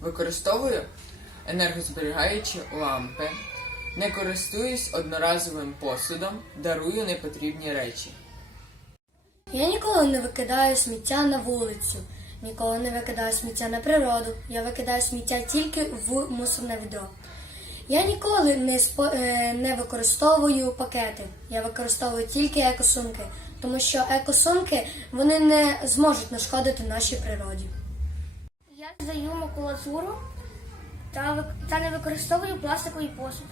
Використовую енергозберігаючі лампи, не користуюсь одноразовим посудом, дарую непотрібні речі. Я ніколи не викидаю сміття на вулицю, ніколи не викидаю сміття на природу. Я викидаю сміття тільки в мусорне відро. Я ніколи не, спо, е, не використовую пакети. Я використовую тільки екосумки, тому що екосумки вони не зможуть нашкодити нашій природі. Я здаю макулатуру та, та не використовую пластиковий посуд.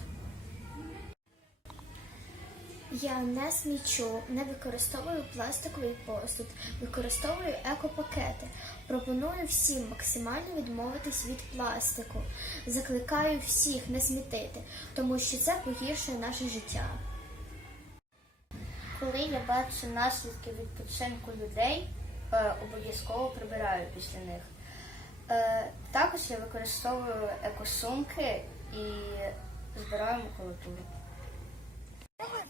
Я не смічу, не використовую пластиковий посуд, використовую екопакети. Пропоную всім максимально відмовитись від пластику. Закликаю всіх не смітити, тому що це погіршує наше життя. Коли я бачу наслідки відпочинку людей, е, обов'язково прибираю після них. Е, також я використовую екосумки і збираю макулатуру.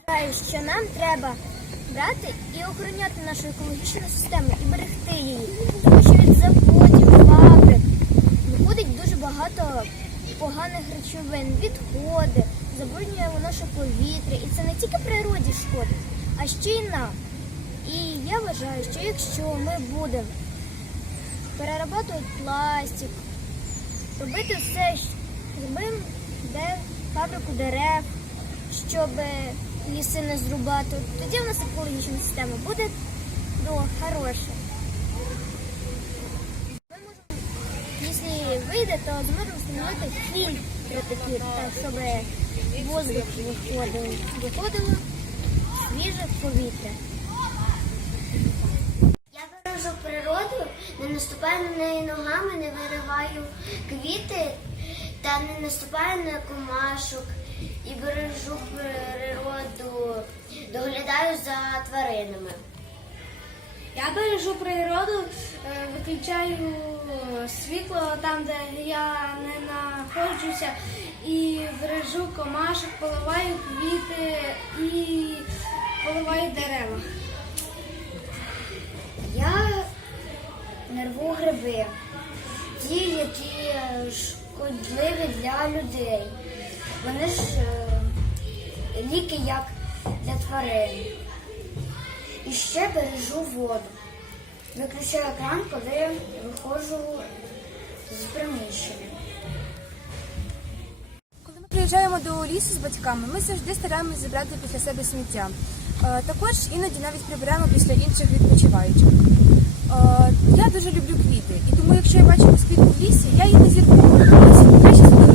Вважаю, що нам треба брати і охороняти нашу екологічну систему і берегти її, тому що від заводів, фабрик виходить дуже багато поганих речовин, відходи, забруднюємо наше повітря, і це не тільки природі шкодить, а ще й нам. І я вважаю, що якщо ми будемо перерабатувати пластик, робити все, що зробимо де фабрику дерев, щоб ліси не зрубати, тоді в нас екологічна система буде ну, хороша. Якщо вийде, то зможемо встановити фільтри такі, так, щоб воздух виходив, виходило свіже повітря. Я бережу природу, не наступаю на неї ногами, не вириваю квіти та не наступаю на комашок і бережу природу, доглядаю за тваринами. Я бережу природу, е, виключаю світло там, де я не знаходжуся, і бережу комашок, поливаю квіти і поливаю дерева. Не рву гриби, ті, які е, шкодливі для людей. Вони ж е, ліки як для тварин. І ще бережу воду. Виключаю кран, коли виходжу з приміщення. Коли ми приїжджаємо до лісу з батьками, ми завжди стараємось забрати після себе сміття. Е, Також іноді навіть прибираємо після інших відпочиваючих. Е, Я дуже люблю квіти, і тому якщо я бачу квітку в лісі, я її не зірву. Краще зберу,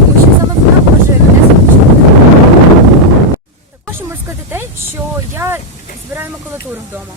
тому що саме вона може мене започати. Також можу сказати те, що я збираю макулатуру вдома.